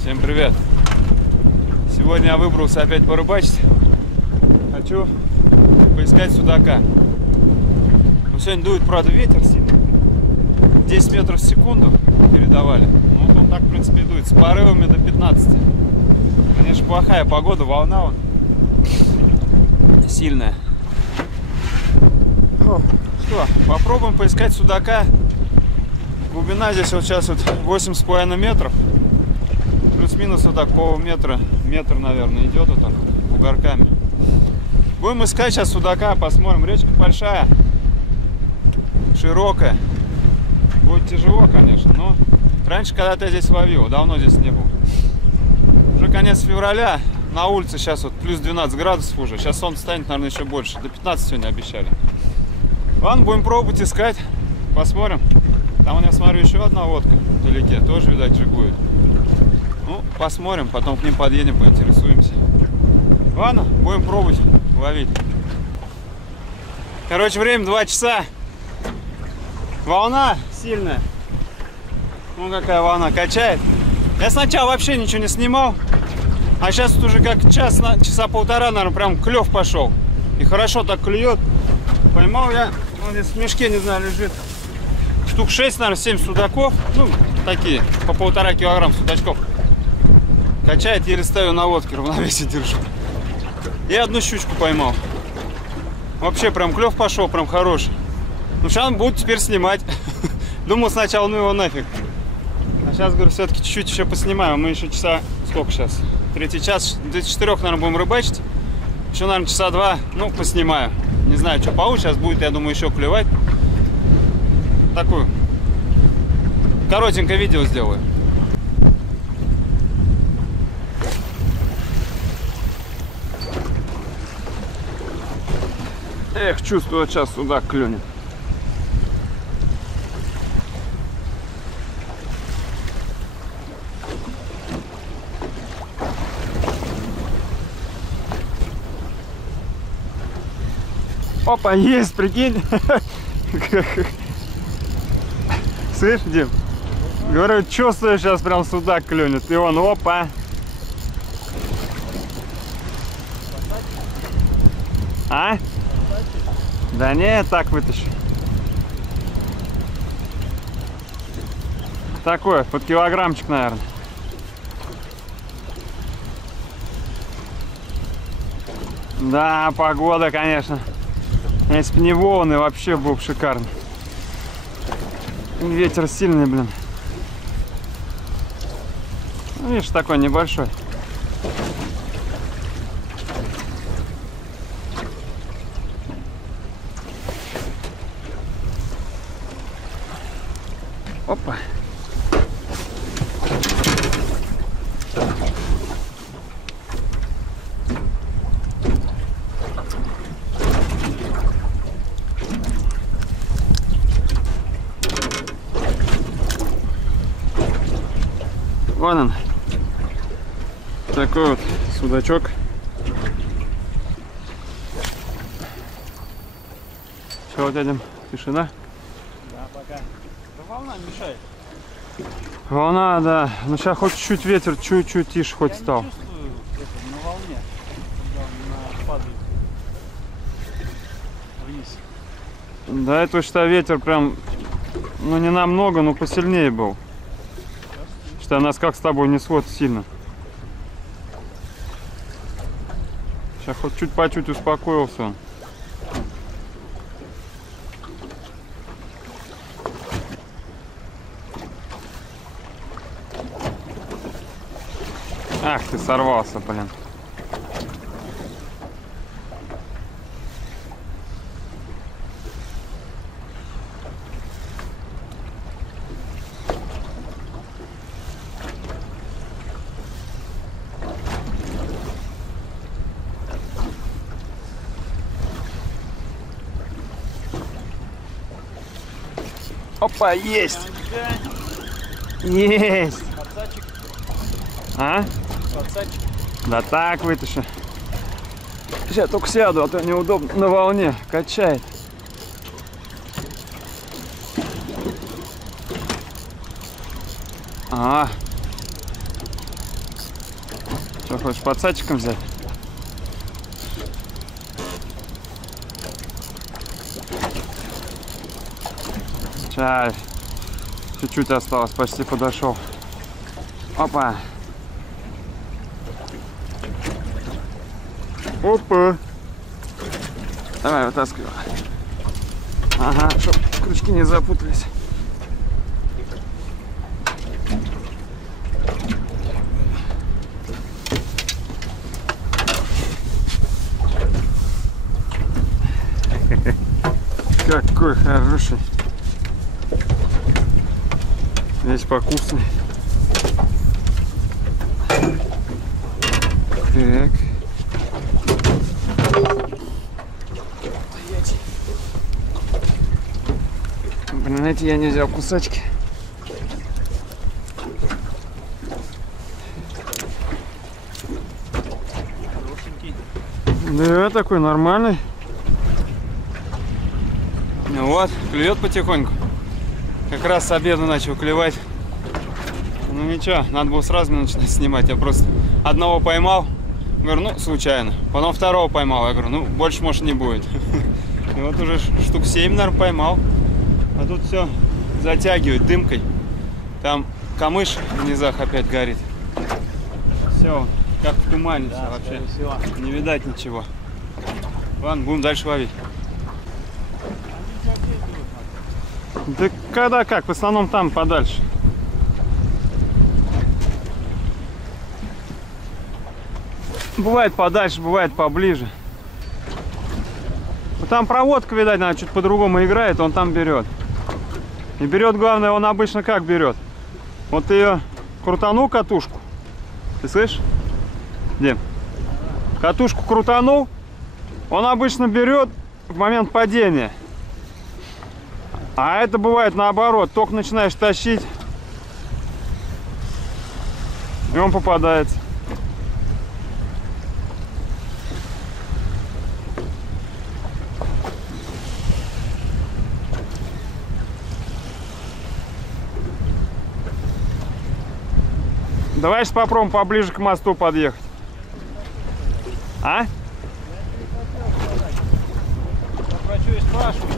Всем привет! Сегодня я выбрался опять порыбачить. Хочу поискать судака. Но сегодня дует, правда, ветер сильный. 10 метров в секунду передавали. Ну вот он так, в принципе, и дует. С порывами до 15. Конечно, плохая погода, волна вон сильная. Ну, что, попробуем поискать судака. Глубина здесь вот сейчас вот 8,5 метров. Плюс-минус вот так полметра, метр, наверное, идет вот так бугорками. Будем искать сейчас судака, посмотрим. Речка большая, широкая. Будет тяжело, конечно, но раньше когда-то я здесь ловил, давно здесь не был. Уже конец февраля, на улице сейчас вот плюс 12 градусов уже. Сейчас солнце станет, наверное, еще больше. До 15 сегодня обещали. Ладно, будем пробовать искать, посмотрим. Там я смотрю еще одна лодка вдалеке, тоже, видать, жигует. Ну, посмотрим, потом к ним подъедем, поинтересуемся. Ладно, будем пробовать ловить. Короче, время 2 часа. Волна сильная. Ну, какая волна, качает. Я сначала вообще ничего не снимал. А сейчас вот уже как часа полтора, наверное, прям клев пошел. И хорошо так клюет. Поймал я, он здесь в мешке, не знаю, лежит. Штук 6, наверное, 7 судаков. Ну, такие, по 1,5 килограмма судачков. Качает, еле ставлю на лодке, равновесие держу. И одну щучку поймал. Вообще прям клев пошел, прям хороший. Ну, сейчас буду теперь снимать. Думал сначала, ну его нафиг. А сейчас, говорю, все-таки чуть-чуть еще поснимаем. Мы еще часа, сколько сейчас? 3 час, до 4, наверное, будем рыбачить. Еще, наверное, часа 2, ну, поснимаю. Не знаю, что получится. Сейчас будет, я думаю, еще клевать. Такую коротенькое видео сделаю. Эх, чувствую, сейчас судак клюнет. Опа, есть, прикинь. Слышь, Дим? Говорю, чувствую, сейчас прям судак клюнет. И он, опа. А? Да не, так вытащу. Такой, под килограммчик, наверное. Да, погода, конечно. Если бы не волны, вообще был бы шикарно. Ветер сильный, блин. Ну, видишь, такой небольшой. Опа. Вон он. Такой вот судачок. Все, вот этим тишина. Да, пока. Да, волна мешает. Волна, да. Ну сейчас хоть чуть-чуть ветер, чуть-чуть тише хоть стал. Я не чувствую это на волне, когда она падает вниз. Да, это что ветер прям, ну не намного, но посильнее был. Что нас как с тобой несло сильно. Сейчас хоть чуть по чуть успокоился он. Ах ты, сорвался, блин. Опа, есть! Есть! Подсадчик. А? Подсадчик. Да так вытащу. Сейчас только сяду, а то неудобно. На волне качает. А, Что, хочешь подсадчиком взять? Сейчас. Чуть-чуть осталось, почти подошел. Опа. Опа. Давай, вытаскивай. Ага, чтоб крючки не запутались. Какой хороший. Весь покусный. Так. Блин, эти я не взял кусачки. Да, такой нормальный. Ну вот, клюет потихоньку. Как раз с обеда начал клевать. Ну ничего, надо было сразу начинать снимать. Я просто одного поймал. Говорю, ну, случайно. Потом второго поймал. Я говорю, ну, больше, может, не будет. И вот уже штук 7, наверное, поймал. А тут все затягивает дымкой. Там камыш в низах опять горит. Все, как в тумане, да, вообще. Не видать ничего. Ладно, будем дальше ловить. Да когда как, в основном там подальше. Бывает подальше, бывает поближе. Там проводка, видать, она чуть по-другому играет, он там берет. И берет, главное, он обычно как берет. Вот ты ее крутанул катушку. Ты слышишь? Дим? Катушку крутанул, он обычно берет в момент падения. А это бывает наоборот. Только начинаешь тащить, и он попадается. Давай сейчас попробуем поближе к мосту подъехать. А? Я хочу и спрашиваю.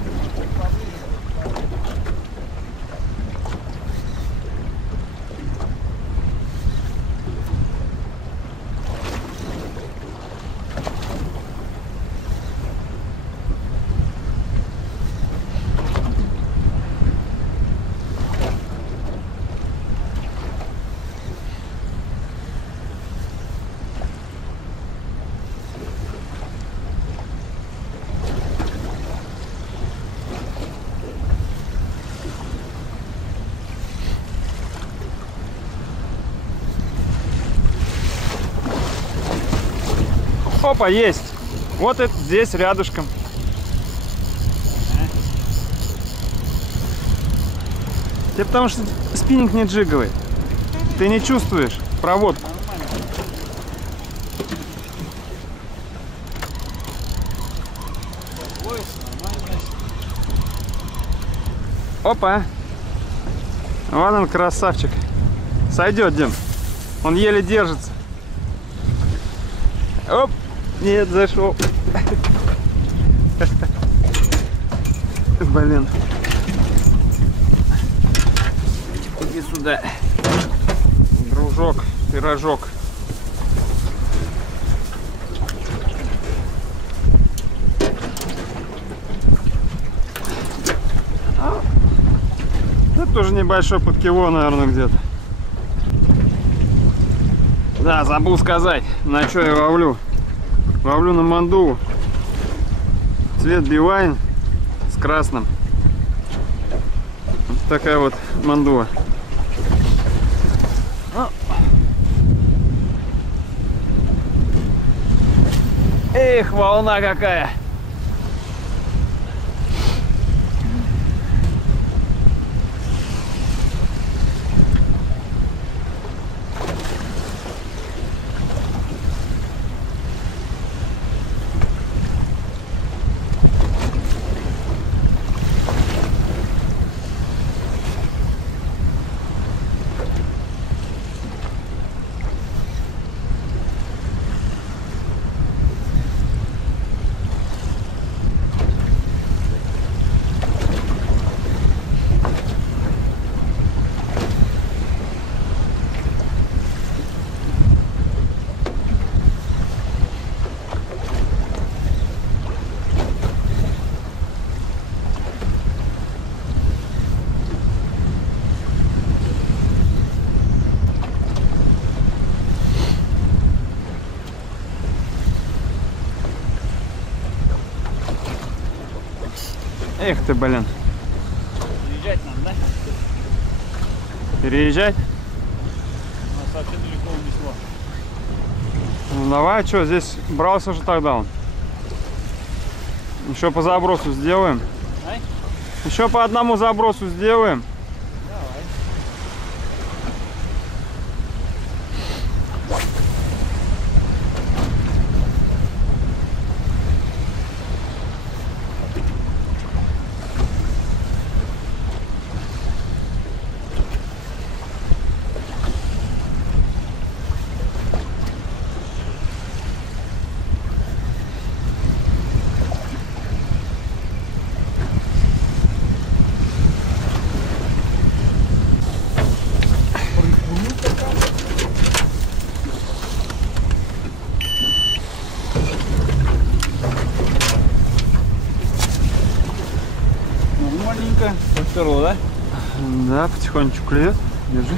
Опа, есть. Вот это здесь рядышком. Тебе потому что спиннинг не джиговый. Ты не чувствуешь проводку. Опа. Вон он, красавчик. Сойдет, Дим. Он еле держится. Оп. Нет, зашел. Блин. Иди сюда. Дружок, пирожок. Это тоже небольшой подкило, наверное, где-то. Да, забыл сказать, на что я ловлю. Ловлю на мандулу. Цвет билайн с красным. Вот такая вот мандула. Эх, волна какая! Эх ты, блин. Переезжать нам, да? Переезжать? Нас вообще далеко унесло. Ну давай, что, здесь брался же тогда он. Еще по забросу сделаем. Ай? Еще по одному забросу сделаем. Давай. Нормальненько. Подперло, да? Да, потихонечку клюет. Держи.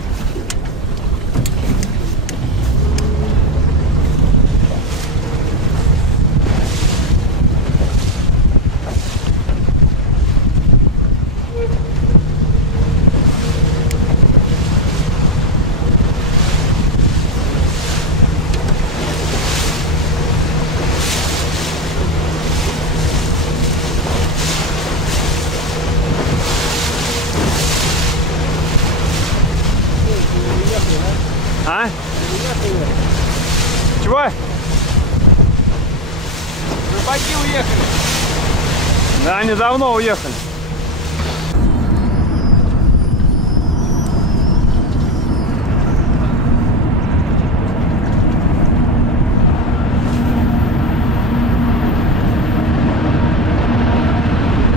А? Чего? Рыбаки уехали. Да, они давно уехали.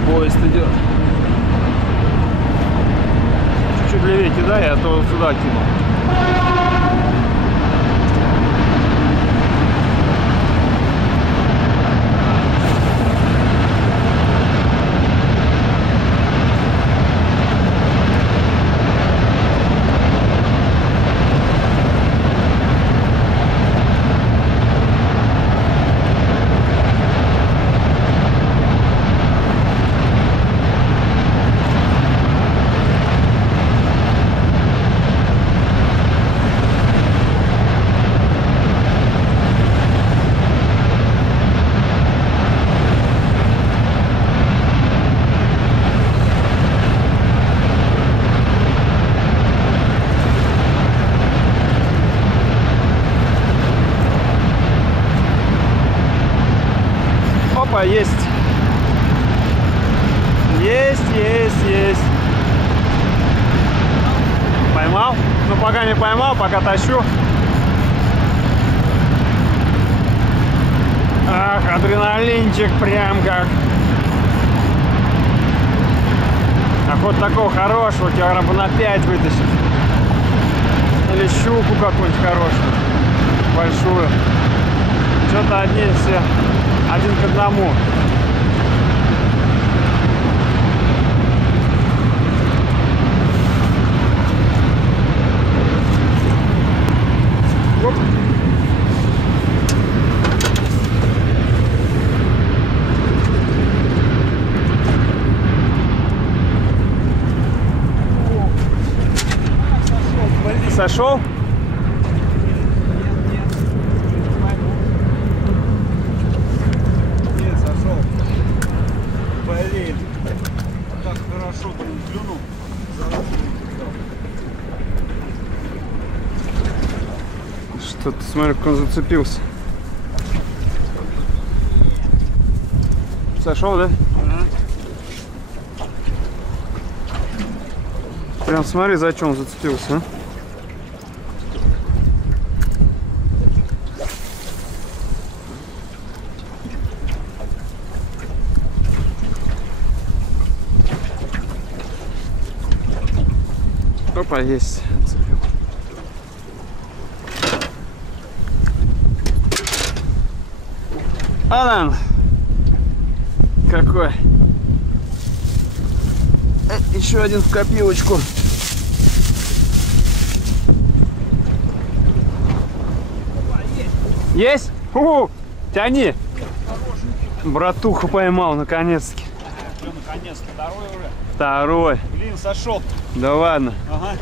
Поезд идет. Чуть-чуть левее кидай, а то сюда кину. Опа, есть. Есть. Поймал? Ну, пока не поймал, пока тащу. Ах, адреналинчик прям как. А вот такого хорошего килограмма на 5 вытащить. Или щуку какую-нибудь хорошую. Большую. Что-то одни все. Один к одному. Оп. Сошел? Хорошо, блин, клюнул. Что-то, смотри, как он зацепился. Сошел, да? Ага. Прям смотри, за что он зацепился, а? Опа, есть. Цепил. Алан! Какой! Еще один в копилочку. Есть? Тяни! Братуху поймал, наконец-таки. Наконец, второй уже. Второй. Блин, сошел. Да ладно. Ага.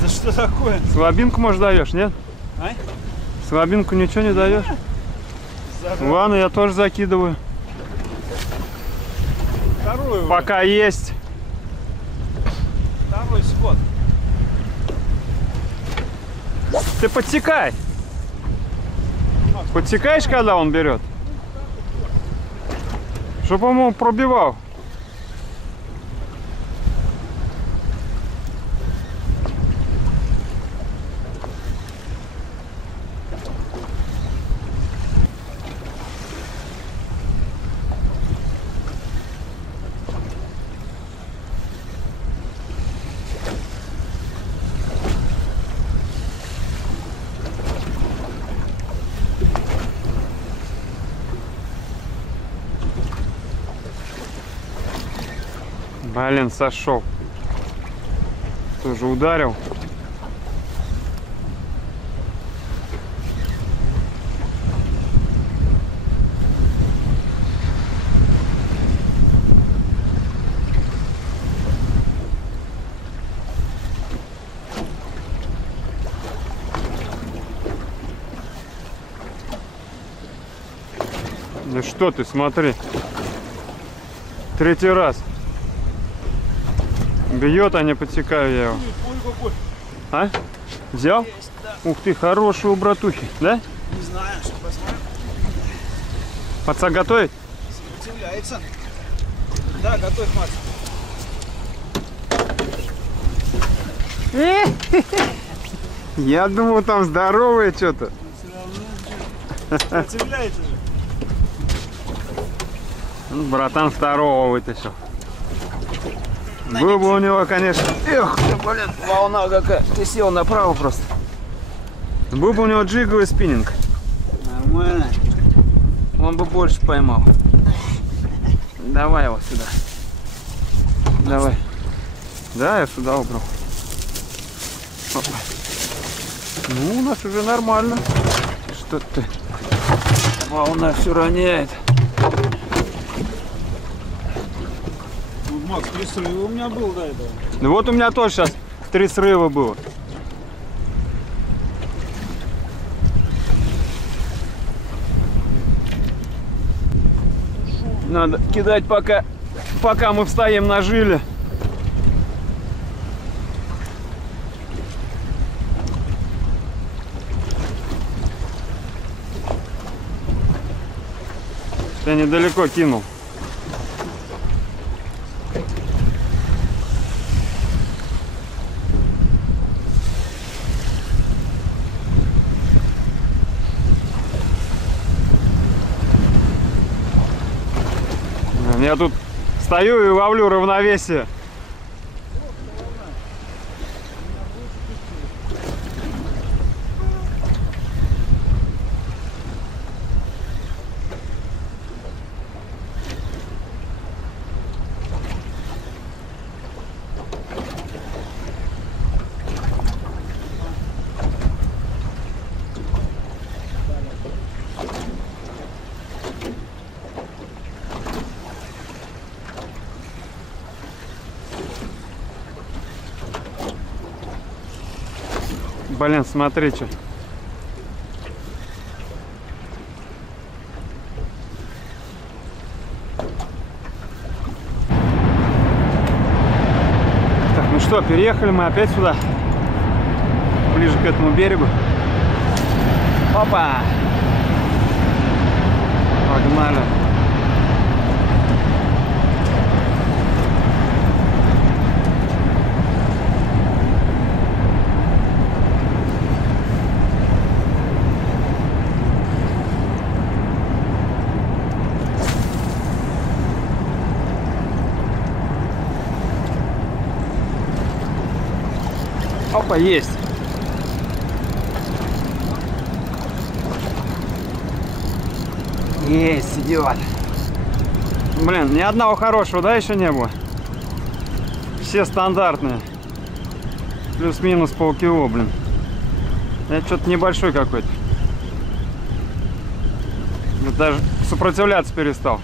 За что такое? Слабинку, может, даешь, нет? А? Слабинку ничего не даешь? Зажал. Ладно, я тоже закидываю. Второй уже. Пока есть. Второй сход. Ты подсекай. Подсекаешь, когда он берет? Чтобы он пробивал. Блин, сошел. Тоже ударил. Да что ты, смотри. Третий раз. Бьет, а не подсекаю я его. Ой, какой. А? Взял? Есть, да. Ух ты, хороший у братухи, да? Не знаю, что посмотрим. Паца готовить? Сопротивляется. Да, готовь, Макс. Я думал, там здоровые что-то. Сопротивляется же. Братан второго вытащил. Был бы у него, конечно... Эх, блин, волна какая. Ты сел направо просто. Был бы у него джиговый спиннинг. Нормально. Он бы больше поймал. Давай его сюда. Давай. Да, я сюда убрал. Опа. Ну, у нас уже нормально. Что ты? Волна все роняет. Макс, 3 срыва у меня был до этого. Ну вот у меня тоже сейчас 3 срыва было. Надо кидать, пока мы встаем на жиле. Я недалеко кинул. Я тут стою и ловлю равновесие. Блин, смотри, что. Так, ну что, переехали мы опять сюда, ближе к этому берегу. Опа! Погнали. Опа, есть. Есть, идет. Блин, ни одного хорошего, да, еще не было? Все стандартные. Плюс-минус полкило, блин. Это что-то небольшой какой-то. Даже сопротивляться перестал.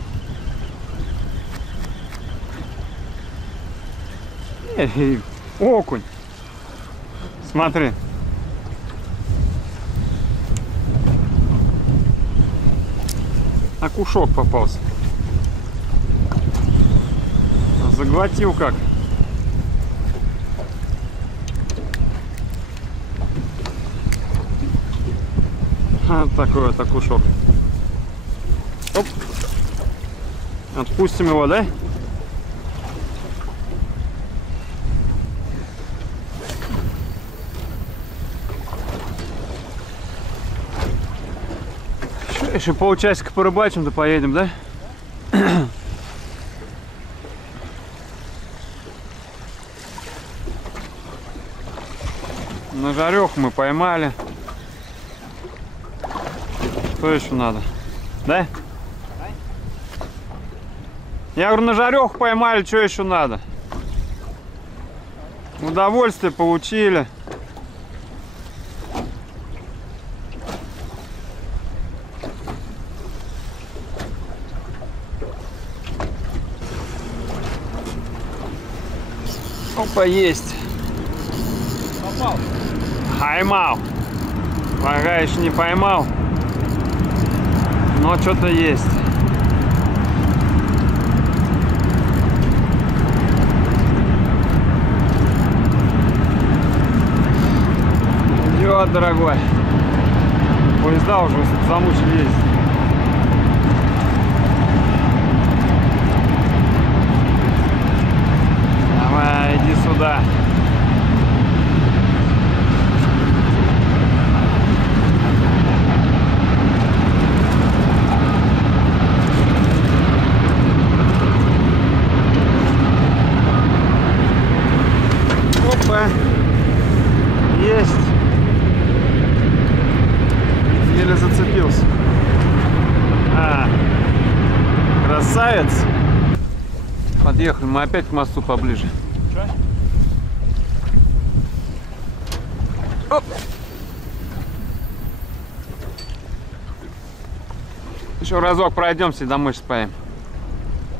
Эй, окунь. Смотри. Окушок попался. Заглотил как. Вот такой вот окушок. Оп. Отпустим его, да? Еще полчасика порыбачим, да поедем, да? На жареху мы поймали. Что еще надо? Да? Я говорю, на жареху поймали, что еще надо? Удовольствие получили. Опа, есть. Попал. Поймал. Пока еще не поймал. Но что-то есть. Идет, дорогой. Поезда уже замучили ездить. Давай, иди сюда. Опа. Есть. Еле зацепился. Красавец. Подъехали мы опять к мосту поближе. Оп. Еще разок пройдемся и домой спаем.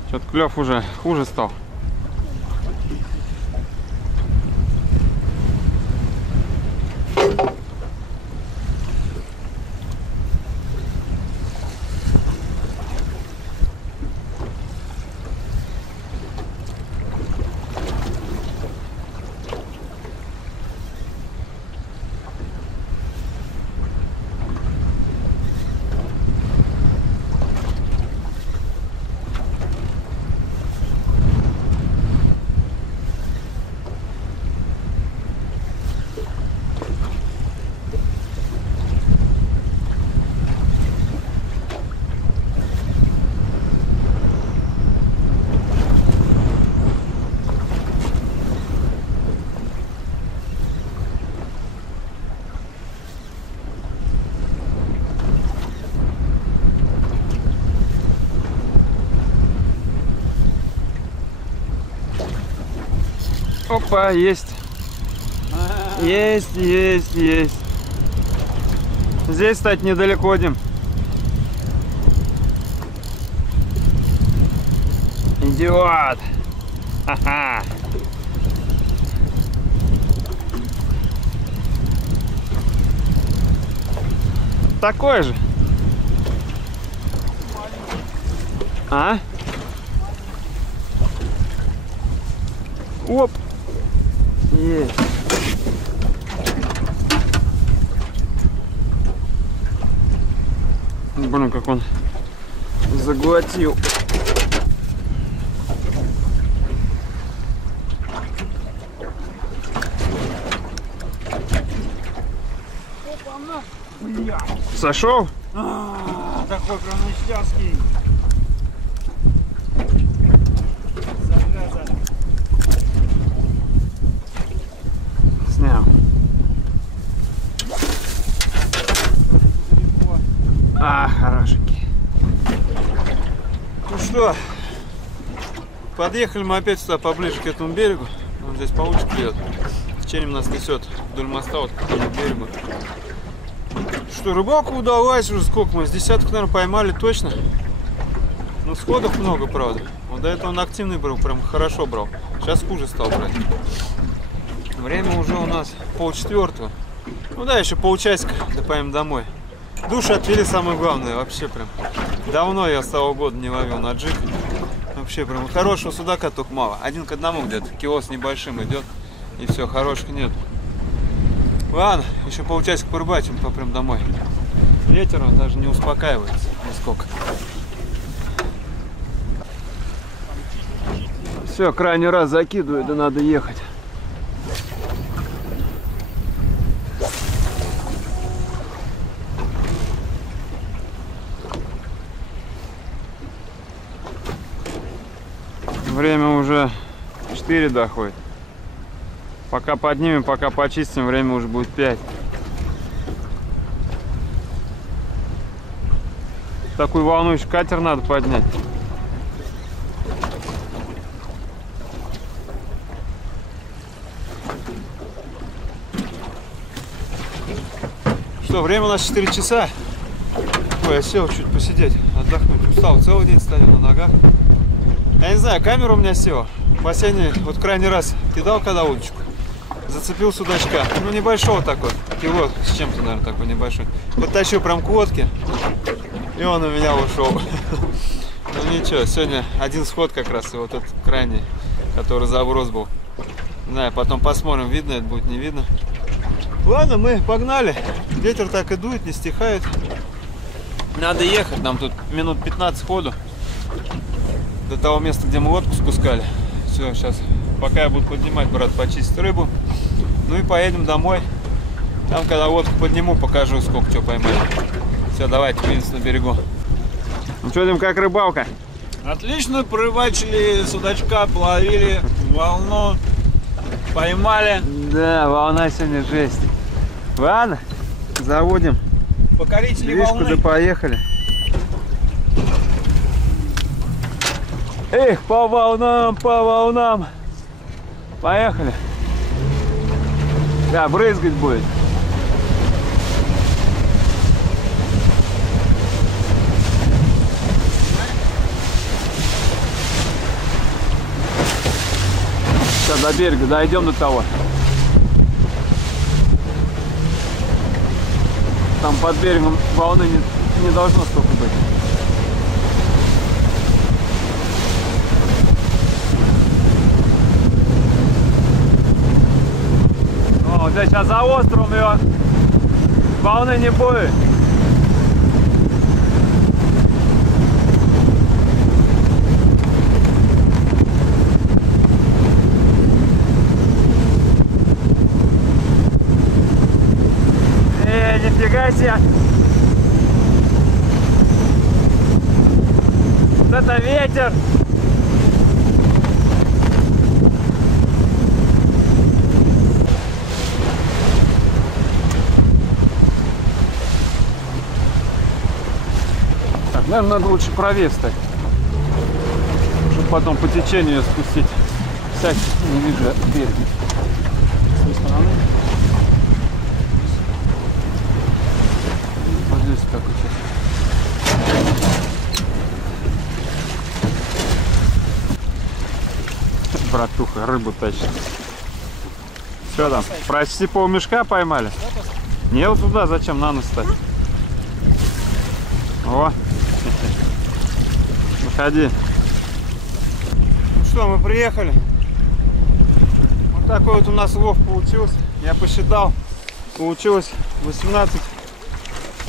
Что-то клев уже хуже стал. Опа, есть. Есть, есть, есть. Здесь, кстати, недалеко, Дим. Идиот. Ха-ха. Такой же. А? Оп. Есть. Блин, как он заглотил. Опа-на. Бля. Сошел? Такой прям ништяцкий. Зараза. Снял. Хорошенький. Ну что, подъехали мы опять сюда поближе к этому берегу. Вот здесь получше клюет. Течением нас несет вдоль моста вот к этому берегу. Что, рыбалку удалась уже сколько мы? С десяток, наверное, поймали точно. Но сходов много, правда. Вот До этого он активный был, прям хорошо брал. Сейчас хуже стал брать. Время уже у нас 3:30. Ну да, еще полчасика, да поедем домой. Душ отвели, самое главное, вообще прям. Давно я с того года не ловил на джиг. Вообще прям хорошего судака только мало. 1 к 1 где-то, кило с небольшим идет. И все, хороших нет. Ладно, еще полчасика порыбачим, попрям домой. Ветер, он даже не успокаивается нисколько. Все, крайний раз закидываю, да надо ехать. Время уже 4 доходит. Пока поднимем, пока почистим, время уже будет 5. Такую волну еще катер надо поднять. Что, время у нас 4 часа. Ой, я сел чуть посидеть, отдохнуть. Устал, целый день стою на ногах. Я не знаю, камера у меня села. Последний, вот крайний раз кидал когда удочку. Зацепил судачка. Ну, небольшого такой. Кило с чем-то, наверное, такой небольшой. Подтащил прям к лодке. И он у меня ушел. Ну ничего, сегодня один сход как раз. И вот этот крайний, который заброс был. Не знаю, потом посмотрим, видно это будет, не видно. Ладно, мы погнали. Ветер так и дует, не стихает. Надо ехать. Нам тут минут 15 ходу до того места, где мы лодку спускали. Все, сейчас, пока я буду поднимать, брат, почистить рыбу. Ну и поедем домой. Там, когда лодку подниму, покажу, сколько чего поймали. Все, давайте, увидимся на берегу. Ну что, Дим, как рыбалка? Отлично, порыбачили, судачка половили, волну поймали. Да, волна сегодня жесть. Ладно, заводим Покорители движку, волны. да поехали. Эх, по волнам, по волнам. Поехали. Да, брызгать будет. Сейчас до берега дойдем до того. Там под берегом волны не должно столько быть. О, вот сейчас за островом ее волны не будет. Нифига себе! Вот это ветер! Так, наверное, надо лучше правее встать, чтобы потом по течению ее спустить. Кстати, не вижу берега. С той стороны. Здесь так вот. Братуха, рыбу тащит. Что там? Почти полмешка поймали? Не, вот туда зачем на нос стать? О! Выходи. Ну что, мы приехали. Вот такой вот у нас лов получился. Я посчитал. Получилось 18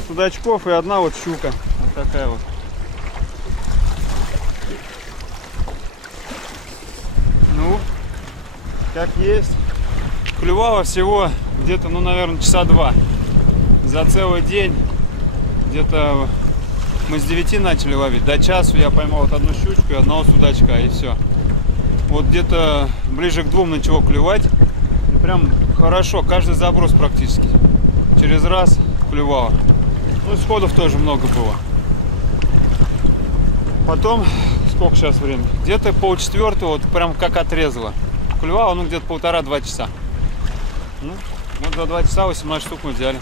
судачков и одна вот щука. Вот такая вот. Ну, как есть. Клювало всего где-то, ну, наверное, часа 2. За целый день. Где-то мы с 9 начали ловить. До часу я поймал вот одну щучку и одного судачка, и все. Вот где-то ближе к 2 начало клювать. И прям хорошо, каждый заброс практически. Через раз клювало. Ну, сходов тоже много было. Потом, сколько сейчас времени? Где-то 3:30, вот прям как отрезало. Клювало, ну, где-то 1,5-2 часа. Ну, вот за 2 часа 18 штук мы взяли.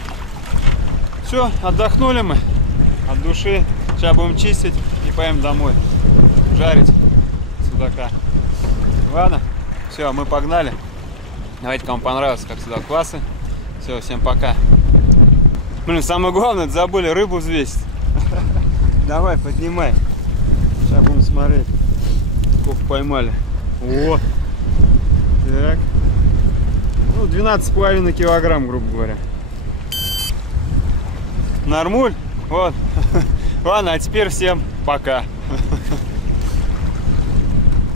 Все, отдохнули мы от души. Сейчас будем чистить и поедем домой жарить. судака. Ладно, все, мы погнали. Давайте, кому понравилось, как всегда, классы. Все, всем пока. Блин, самое главное, забыли рыбу взвесить. Давай, поднимай. Сейчас будем смотреть, сколько поймали. Вот. Так. Ну, 12,5 килограмм, грубо говоря. Нормуль. Вот. Ладно, а теперь всем пока.